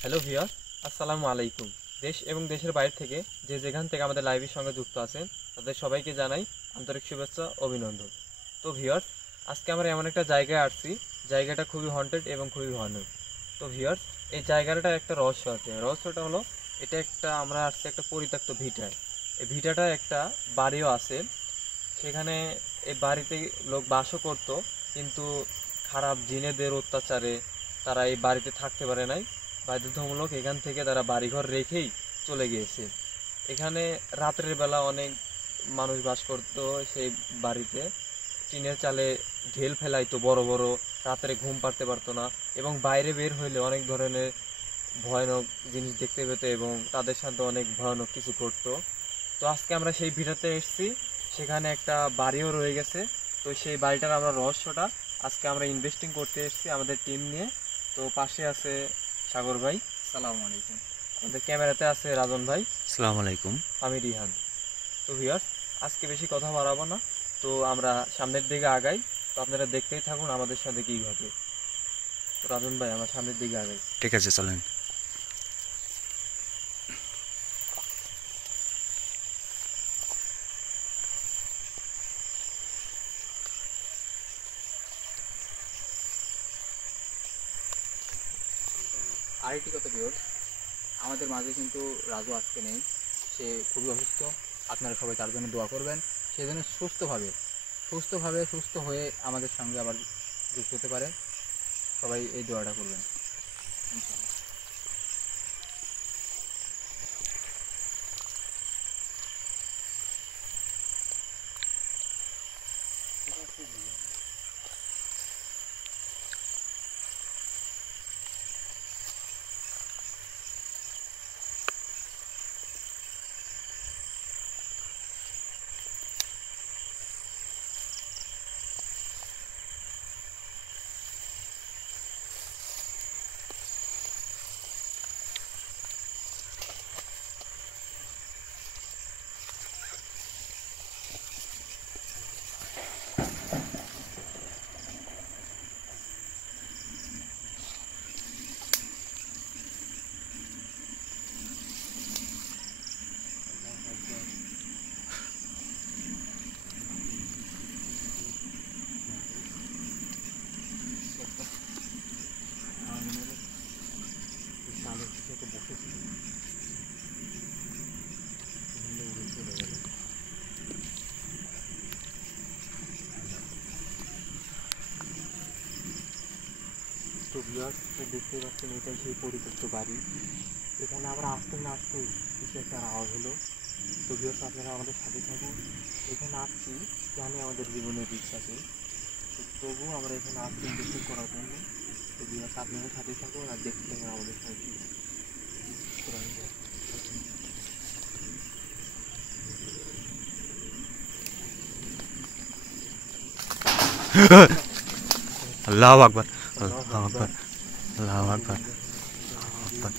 Hello viewer, আসসালামু আলাইকুম। দেশ এবং দেশের বাইরে থেকে যে যেখান থেকে আমাদের লাইভের সঙ্গে যুক্ত আছেন তাদের সবাইকে জানাই আন্তরিক শুভেচ্ছা অভিনন্দন। তো ভিউয়ার্স, আজকে আমরা এমন একটা জায়গায় আসছি, জায়গাটা খুবই হন্টেড এবং খুবই ভয়ানক। তো ভিউয়ার্স, এই জায়গাটা একটা রহস্য আছে। রহস্যটা হলো, এটা আমরা আসছি একটা পরিত্যক্ত ভিটায়। এই ভিটাটা একটা বাড়িও আছে। সেখানে এই বাড়িতে লোক বাসও করতো, কিন্তু খারাপ জিনেদের অত্যাচারে তারা এই বাড়িতে থাকতে পারে নাই। বাধ্যতামূলক এখান থেকে তারা বাড়িঘর রেখেই চলে গিয়েছে। এখানে রাতের বেলা অনেক মানুষ বাস করতো সেই বাড়িতে। টিনের চালে ঢেল ফেলাইতো বড় বড়, রাত্রে ঘুম পাড়তে পারতো না, এবং বাইরে বের হইলে অনেক ধরনের ভয়ানক জিনিস দেখতে পেত এবং তাদের সাথে অনেক ভয়ানক কিছু করতো। তো আজকে আমরা সেই ভিটাতে এসেছি, সেখানে একটা বাড়িও রয়ে গেছে। তো সেই বাড়িটার আমরা রহস্যটা আজকে আমরা ইনভেস্টিং করতে এসেছি আমাদের টিম নিয়ে। তো পাশে আছে সাগর ভাই, সালামু আলাইকুম। আমাদের ক্যামেরাতে আছে রাজন ভাই, আসসালামু আলাইকুম। আমি রিহান। তো ভিউয়ার্স, আজকে বেশি কথা বাড়াবো না, তো আমরা সামনের দিকে আগাই। তো আপনারা দেখতেই থাকুন আমাদের সাথে কী ঘটে। তো রাজন ভাই, আমরা সামনের দিকে আগাই। ঠিক আছে, চলেন। আরেকটি কথা ভিউয়ার্স, আমাদের মাঝে কিন্তু রাজু আজকে নেই, সে খুবই অসুস্থ। আপনারা সবাই তার জন্য দোয়া করবেন, সে যেন সুস্থ হয়ে আমাদের সঙ্গে আবার যুক্ত হতে পারে। সবাই এই দোয়াটা করবেন ইনশাআল্লাহ। তো ভিউয়ার্স, দেখতে পাচ্ছেন এটাই সেই পরিত্যক্ত বাড়ি। এখানে আমরা আসতে না আসতেই কিছু একটা আওয়াজ হলো। তো ভিউয়ার্স, আপনারা আমাদের সাথে থাকুন। এখানে আসছি জানি আমাদের জীবনের বিশ্বাসে, তবুও আমরা এখানে আসছি ইনভেস্টিং করার জন্য। তো ভিউয়ার্স, আপনারা সাথে থাকুন আর দেখতে থাকুন আমাদের সাথে। আল্লাহু আকবার, আল্লাহু আকবার, আল্লাহু আকবার, আকবার।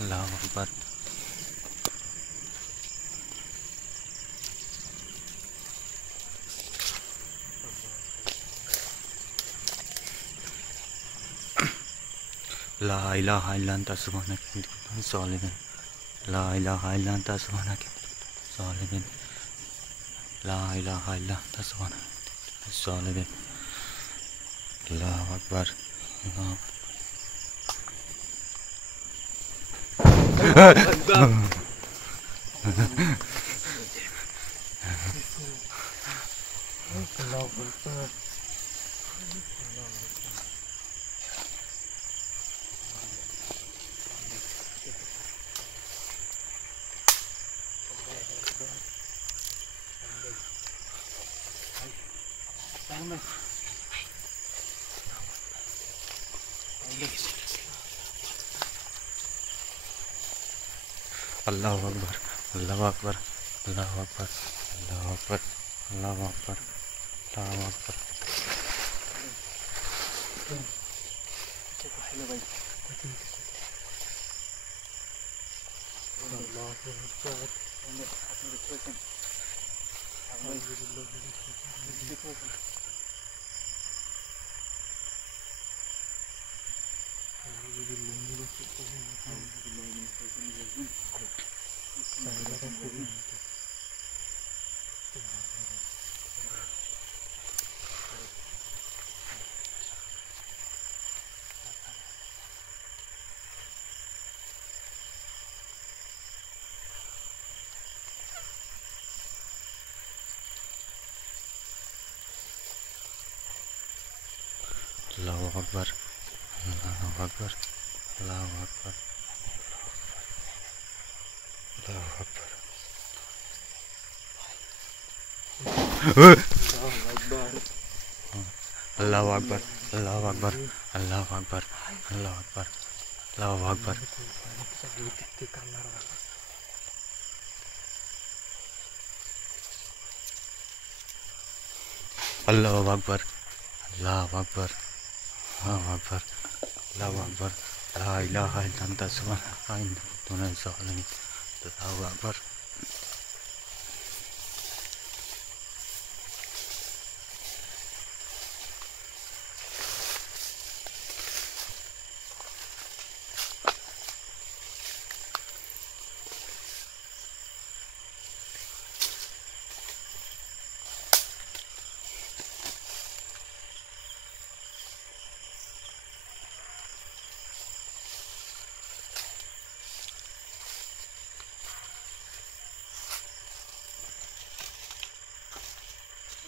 আল্লাহু আকবার। লা ইলাহা ইল্লা আনতা সুবহানাকা ইন্নী কুনতু মিনাজ জালিমিন। লা ইলাহা ইল্লা আনতা সুবহানাকা ইন্নী কুনতু মিনাজ জালিমিন। লা ইলাহা ইল্লা আনতা সুবহানাকা ইন্নী কুনতু মিনাজ জালিমিন। আল্লাহু আকবার, আল্লাহু আল্লাহু আকবার, আল্লাহু আকবার, আল্লাহু আকবার, আল্লাহু আকবার, আল্লাহু আকবার, আল্লাহু আকবার। আল্লাহু আকবার। আপনি দেখতে পাচ্ছেন? দেখতে পাচ্ছেন? Allahu Akbar. Allahu Akbar. Allahu Akbar. Allahu Akbar. Allahu Akbar. Allahu Akbar. Allahu Akbar. Allahu Akbar. Allahu Akbar. Allahu Akbar. Allahu Akbar. Allahu Akbar. Allahu Akbar. La ilaha illa anta subhanaka inni kuntu minaz zalimin. Allahu Akbar.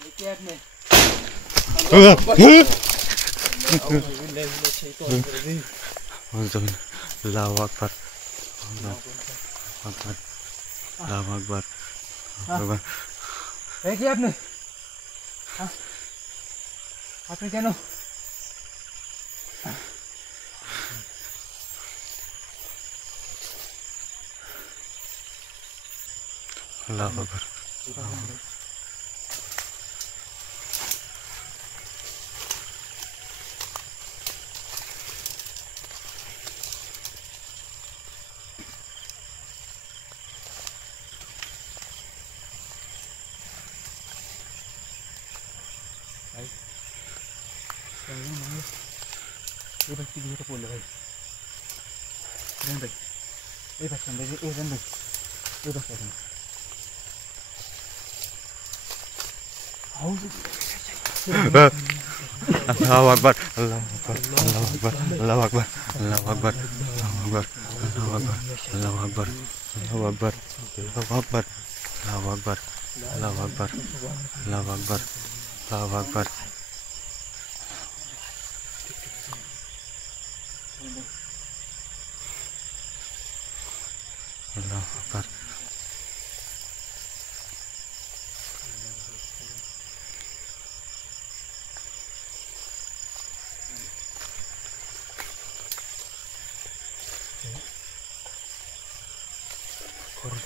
देखिए आपने Allahu Akbar. Allahu Akbar. Allahu Akbar. Akbar. देखिए आपने आपने क्या no Allahu Akbar. ये बच्ची भी तो बोल रहा है भाई ये बच्चा भाई ये रन भाई ये बच्चा भाई Allahu Akbar. Allahu Akbar. Allahu Akbar. Allahu Akbar. Allahu Akbar. Allahu Akbar. Allahu Akbar. Allahu Akbar. Allahu Akbar. Allahu Akbar. Allahu Akbar. Allahu Akbar. Allahu Akbar. Allahu Akbar.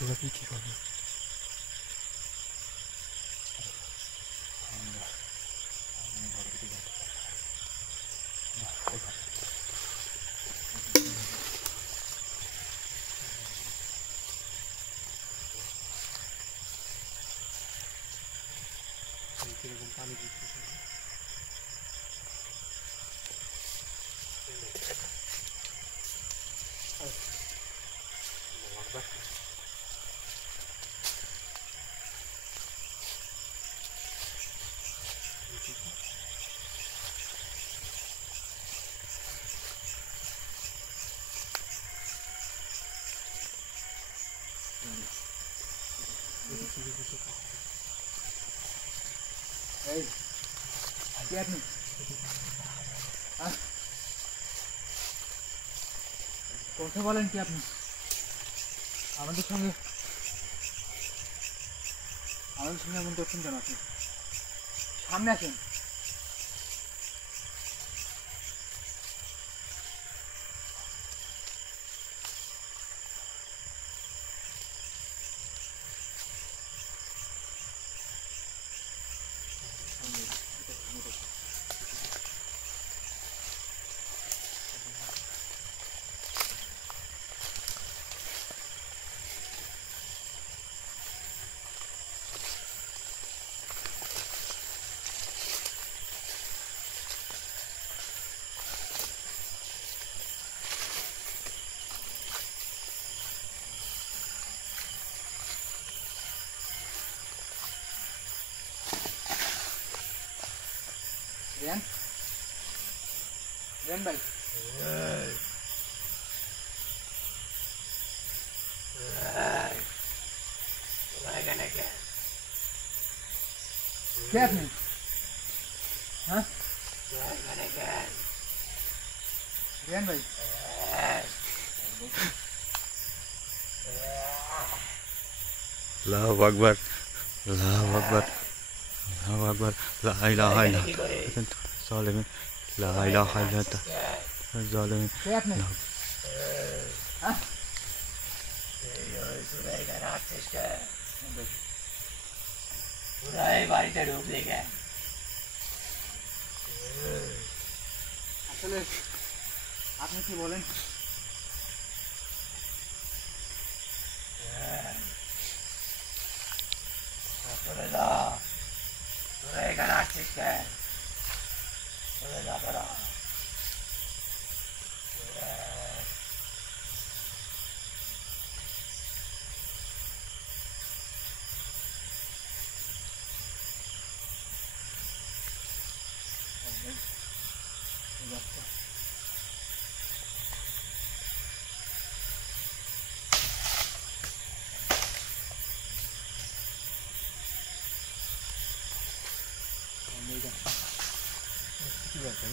थोड़ा पीछे करो Hati-hati. Ah. কথা বলেন কি আপনি আমাদের সঙ্গে এমন করছেন কেন আপনি সামনে আসেন রেন ভাই কে আপনি? হ্যাঁ রেন ভাই Allahu Akbar. Allahu Akbar. Allahu Akbar. La ilaha illallah. Zalimin. La ilaha illallah. Zalimin. কে আপনি? হ্যাঁ আসলে আপনি কি বলেন? কি ব্যাপার?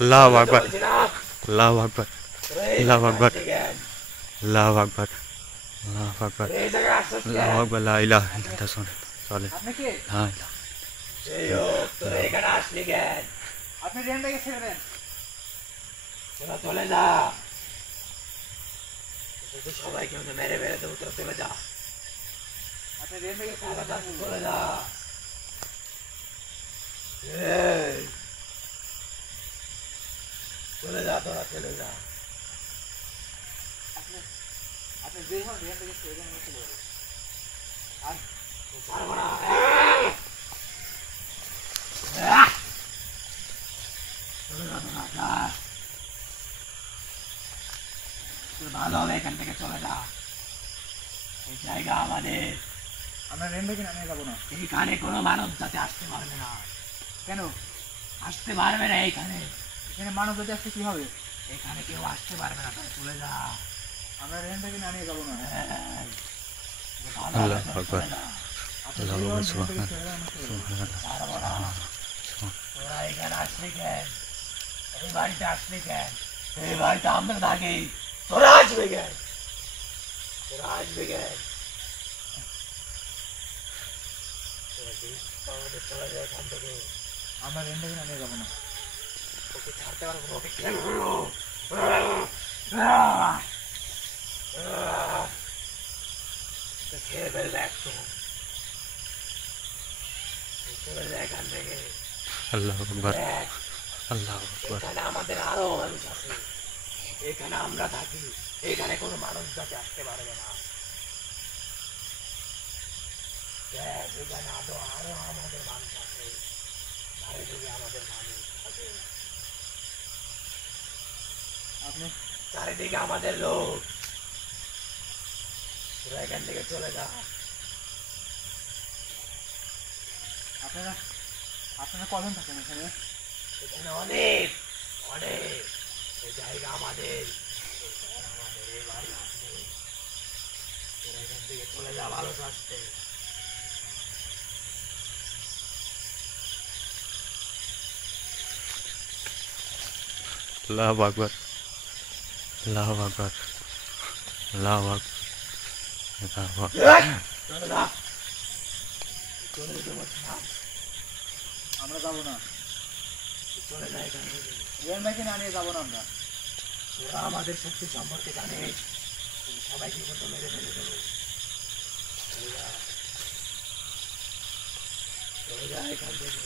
Allahu Akbar. Allahu Akbar. Allahu Akbar. Allahu Akbar. Allahu Akbar. Allahu Akbar. La ilaha illallah. Zalimin. আপনি কে? La ilaha. আপনি রেন ভাইকে ছেড়ে দেন। আপনি রেন ভাইকে ছেড়ে দেন। আপনি যে হন রেন ভাইকে ছেড়ে দেন, আমি চলে যাবো। আর ভালো হবে এখান থেকে চলে যা। এই জায়গা আমাদের, আমরা রেন ভাইকে নামিয়ে যাবো না। এইখানে কোনো মানব জাতি আসতে পারবে না, কেন? আসতে পারবে না এইখানে। এখানে মানব জাতি আসতে কি হবে? এখানে কেউ আসতে পারবে না, তাই চলে যা। আমরা রেন ভাইকে নামিয়ে যাবো না। হ্যাঁ, ভালো হবে, আল্লাহু চলে আকবার। যা। আপনি আল্লাহু যে হন, আকবার। রেন ভাইকে ছেড়ে দেন, আমি চলে যাবো। পারবো না। তোরা এখানে আসলি কেন? এই বাড়িতে আসলি কেন? এই বাড়িতে আমরা থাকি, তোরা আসবে কেন? তোরা আসবে কেন? তোরা জিনিস আমাদের চলে যায় এখান থেকে। আমরা রেন ভাইকে নামিয়ে যাবো না। ওকে ছাড়তে পারবো না, ওকে খেয়ে ফেলবো। ওকে খেয়ে ফেলবে একটু। চলে যায় এখান থেকে। Allahu Akbar. দেখ, Allahu Akbar. এখানে আমাদের আরো মানুষ আছে, এখানে আমরা থাকি, এখানে কোনো মানুষ যাতে আসতে পারবে না। দেখ, এখানে আরো আমাদের মানুষ আছে, চারিদিকে আমাদের মানুষ আছে, আপনি চারিদিকে আমাদের লোক। তোরা এখান থেকে চলে যা। আপনারা আপনারা কজন থাকেন এখানে? এখানে অনেক অনেক, এই জায়গা আমাদের, এই ঘর আমাদের, এই বাড়ি আমাদের। তোরা এখান থেকে চলে যা ভালো থাকতে। Allahu Akbar. Allahu Akbar. Allahu Akbar. Allahu Akbar. চলে যা, চলে যেতে বলছি না, আমরা যাবো না। চলে যা এখান থেকে। রেন ভাইকে নামিয়ে যাবো না আমরা। তোরা আমাদের শক্তি সম্পর্কে জানিস, তুমি সবাইকে কিন্তু মেরে ফেলে দেবো। চলে যা, চলে যা এখান থেকে।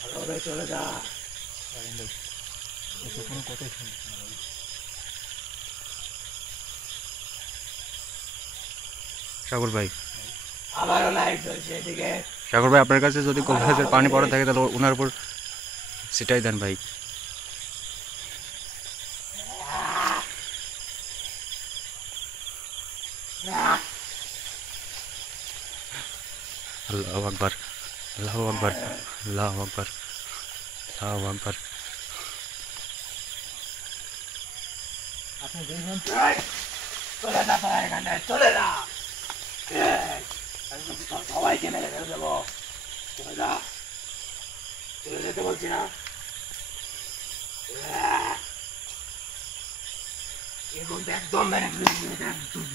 ভালোভাবে চলে যা। এসব কোনো কথাই শুনছি না ভাই। সাগর ভাই, আবারও লাইট জ্বলছে এদিকে। সাগর ভাই আপনার কাছে যদি কবিরাজের পানি পড়া থাকে তাহলে ওনার উপর সেটাই দেন ভাই। আল্লাহু আকবার, আল্লাহু আকবার, আল্লাহু আকবার, আল্লাহু আকবার। আপনি দেখুন চলে যা তোরা এখানে, চলে যা। আমি বলছি তোর সবাইকে মেরে ফেলে দেবো। চলে যা, চলে যেতে বলছি না। এখন তো একদম মেরে ফেলেছি, একদম।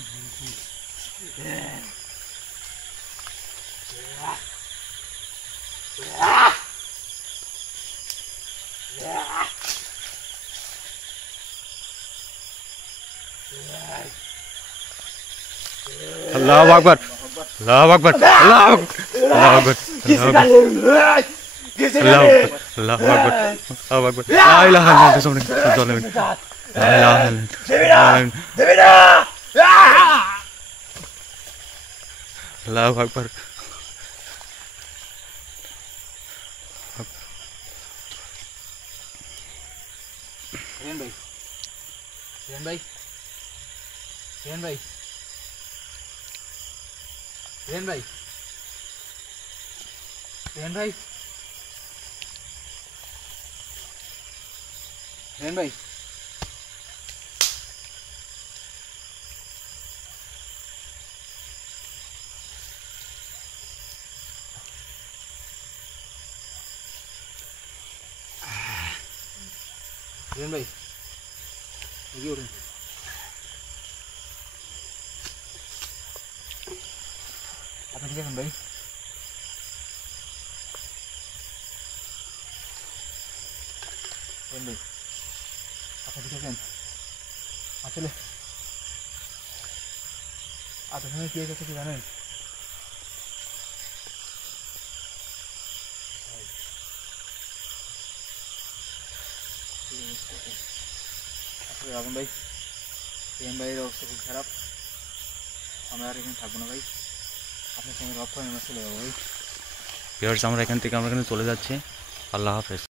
আল্লাহু আকবার, আল্লাহু আকবার, আল্লাহু আকবার, আল্লাহু আকবার, আল্লাহু আকবার, আল্লাহু আকবার। লা ইলাহা ইল্লাল্লাহ সুবহানাকা লা ইলাহা ইল্লাল্লাহ, আল্লাহু আকবার। রেহান ভাই, রেহান ভাই, রেহান ভাই, রেহান ভাই, রেহান ভাই, রেহান ভাই। রেহান ভাই, এগিয়ে উঠুন। আপনি ঠিক আছেন ভাই? রেহান ভাই, আপনি ঠিক আছেন? আসলে আপনার সঙ্গে কি হয়েছে কি জানেন? আসলে রাবণ ভাই, রেহান ভাইয়ের অবস্থা খুব খারাপ। আমরা আর এখানে থাকবো না ভাই, আপনার সঙ্গে রক্ষা আমরা চলে যাবো ভাই। ভিউয়ার্স আমরা এখান থেকে চলে যাচ্ছি। আল্লাহ হাফেজ।